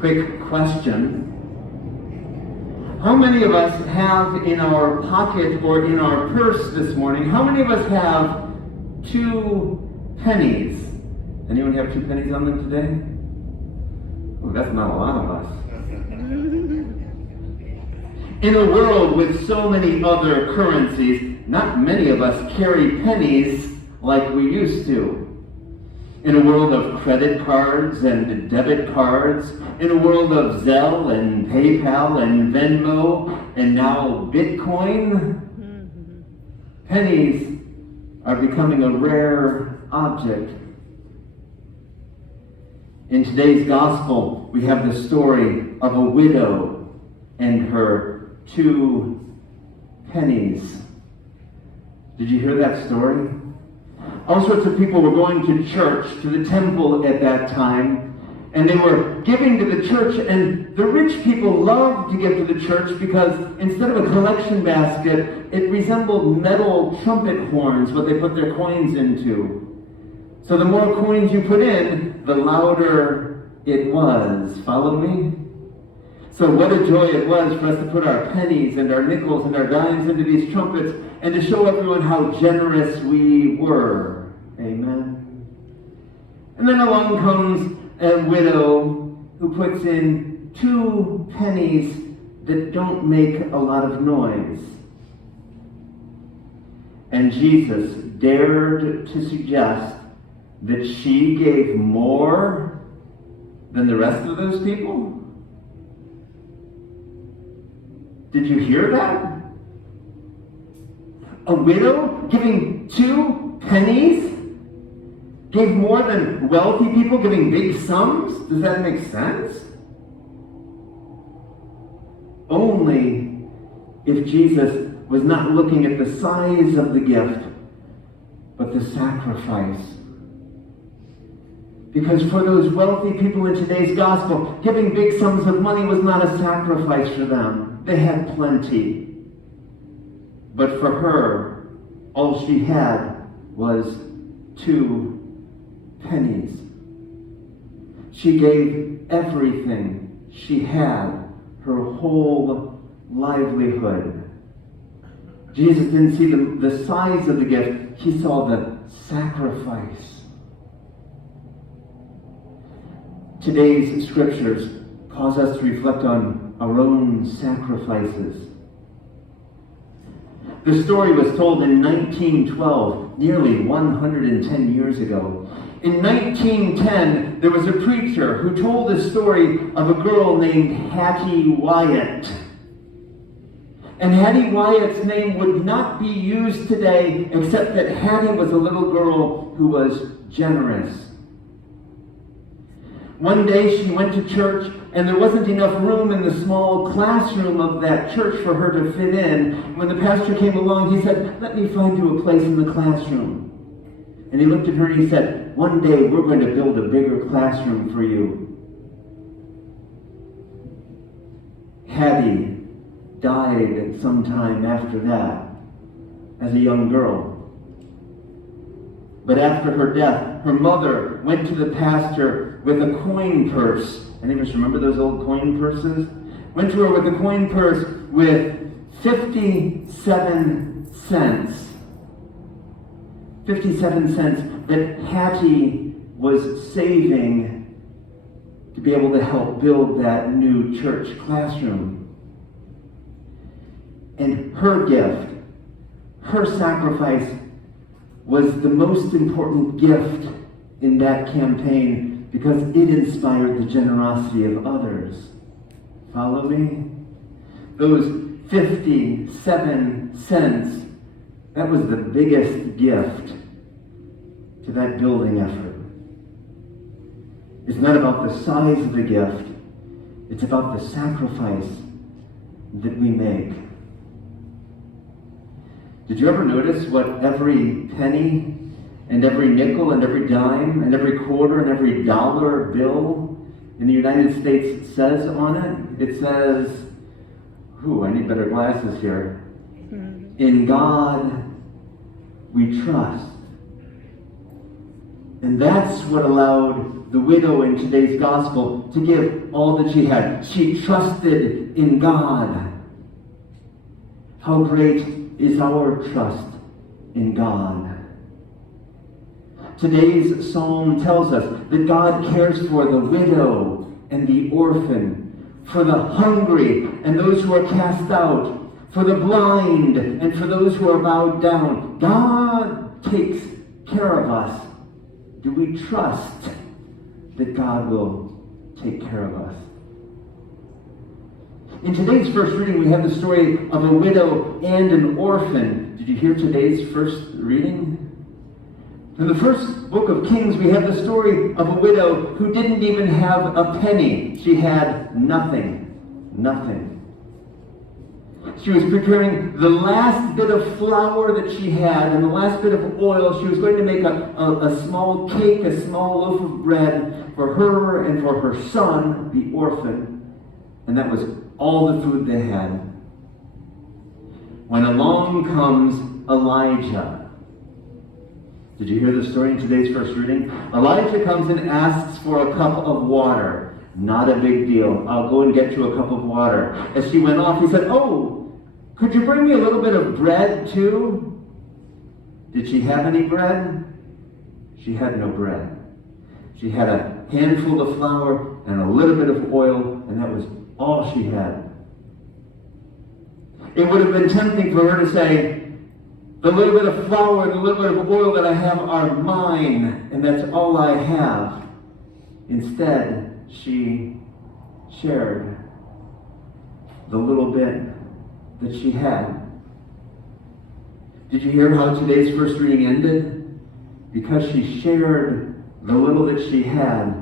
quick question. How many of us have in our pocket or in our purse this morning, how many of us have 2 pennies? Anyone have 2 pennies on them today? Oh, that's not a lot of us. In a world with so many other currencies, not many of us carry pennies like we used to. In a world of credit cards and debit cards, in a world of Zelle and PayPal and Venmo and now Bitcoin, pennies are becoming a rare object. In today's gospel, we have the story of a widow and her 2 pennies. Did you hear that story? All sorts of people were going to church, to the temple at that time, and they were giving to the church, and the rich people loved to give to the church because instead of a collection basket, it resembled metal trumpet horns, what they put their coins into. So the more coins you put in, the louder it was. Follow me? So what a joy it was for us to put our pennies and our nickels and our dimes into these trumpets and to show everyone how generous we were. Amen. And then along comes a widow who puts in 2 pennies that don't make a lot of noise. And Jesus dared to suggest that she gave more than the rest of those people? Did you hear that? A widow giving 2 pennies gave more than wealthy people giving big sums? Does that make sense? Only if Jesus was not looking at the size of the gift, but the sacrifice. Because for those wealthy people in today's gospel, giving big sums of money was not a sacrifice for them. They had plenty. But for her, all she had was 2 pennies. She gave everything she had, her whole livelihood. Jesus didn't see the size of the gift. He saw the sacrifice. Today's scriptures cause us to reflect on our own sacrifices. The story was told in 1912, nearly 110 years ago. In 1910, there was a preacher who told the story of a girl named Hattie Wyatt. And Hattie Wyatt's name would not be used today, except that Hattie was a little girl who was generous. One day she went to church, and there wasn't enough room in the small classroom of that church for her to fit in. When the pastor came along, he said, "Let me find you a place in the classroom." And he looked at her and he said, "One day we're going to build a bigger classroom for you." Hattie died sometime after that as a young girl. But after her death, her mother went to the pastor with a coin purse. Any of us remember those old coin purses? Went to her with a coin purse with 57 cents. 57 cents that Hattie was saving to be able to help build that new church classroom. And her gift, her sacrifice, was the most important gift in that campaign because it inspired the generosity of others. Follow me? Those 57 cents, that was the biggest gift to that building effort. It's not about the size of the gift, it's about the sacrifice that we make. Did you ever notice what every penny and every nickel and every dime and every quarter and every dollar bill in the United States says on it? It says, I need better glasses here. In God we trust. And that's what allowed the widow in today's gospel to give all that she had. She trusted in God. How great is our trust in God? Today's psalm tells us that God cares for the widow and the orphan, for the hungry and those who are cast out, for the blind and for those who are bowed down. God takes care of us. Do we trust that God will take care of us? In today's first reading, we have the story of a widow and an orphan. Did you hear today's first reading? In the first book of Kings, we have the story of a widow who didn't even have a penny. She had nothing. Nothing. She was preparing the last bit of flour that she had and the last bit of oil. She was going to make a small cake, a small loaf of bread for her and for her son, the orphan. And that was all the food they had. When along comes Elijah. Did you hear the story in today's first reading? Elijah comes and asks for a cup of water. Not a big deal. I'll go and get you a cup of water. As she went off, he said, "Oh, could you bring me a little bit of bread too?" Did she have any bread? She had no bread. She had a handful of flour and a little bit of oil, and that was all she had. It would have been tempting for her to say, "The little bit of flour and the little bit of oil that I have are mine, and that's all I have." Instead, she shared the little bit that she had. Did you hear how today's first reading ended? Because she shared the little that she had,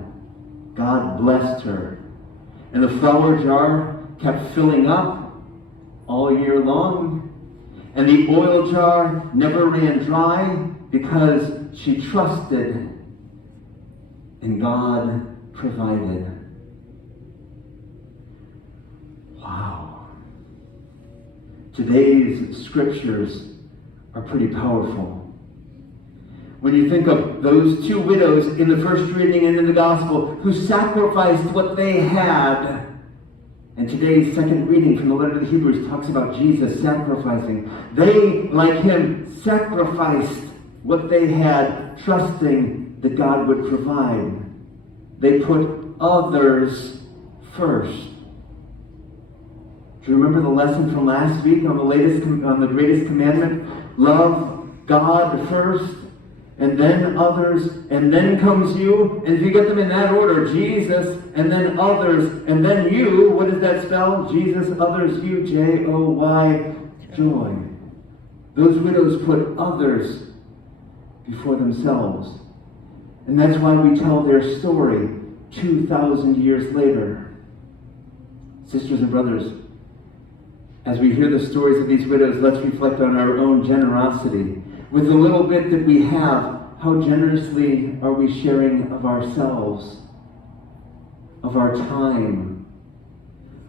God blessed her. And the flour jar kept filling up all year long. And the oil jar never ran dry because she trusted and God provided. Wow. Today's scriptures are pretty powerful. When you think of those two widows in the first reading and in the gospel who sacrificed what they had, and today's second reading from the letter to the Hebrews talks about Jesus sacrificing. They, like him, sacrificed what they had, trusting that God would provide. They put others first. Do you remember the lesson from last week on the greatest commandment? Love God first, and then others, and then comes you. And if you get them in that order, Jesus, and then others, and then you. What does that spell? Jesus, others, you, J-O-Y, joy. Those widows put others before themselves. And that's why we tell their story 2,000 years later. Sisters and brothers, as we hear the stories of these widows, let's reflect on our own generosity. With the little bit that we have, how generously are we sharing of ourselves, of our time,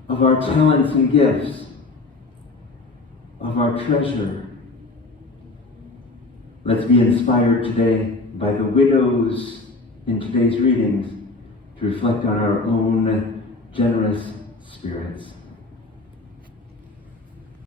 of our talents and gifts, of our treasure? Let's be inspired today by the widows in today's readings to reflect on our own generous spirits.